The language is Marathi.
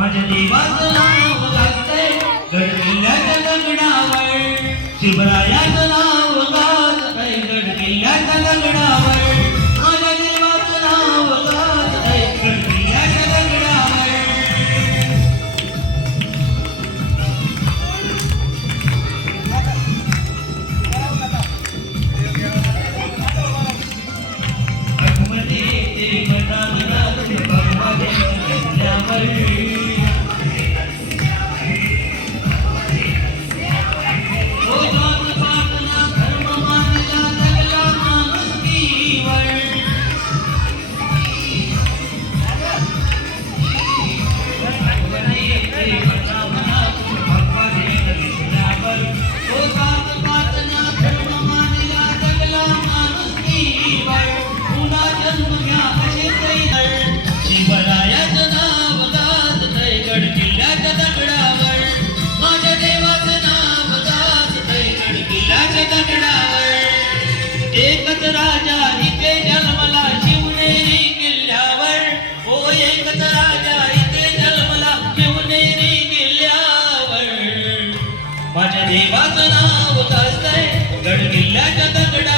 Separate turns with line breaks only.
माझ्या देवाचं नाव लागतंय गड किल्ल्याच्या माझ्या देवाचं नाव काढतंय गड किल्ल्याच्या दगड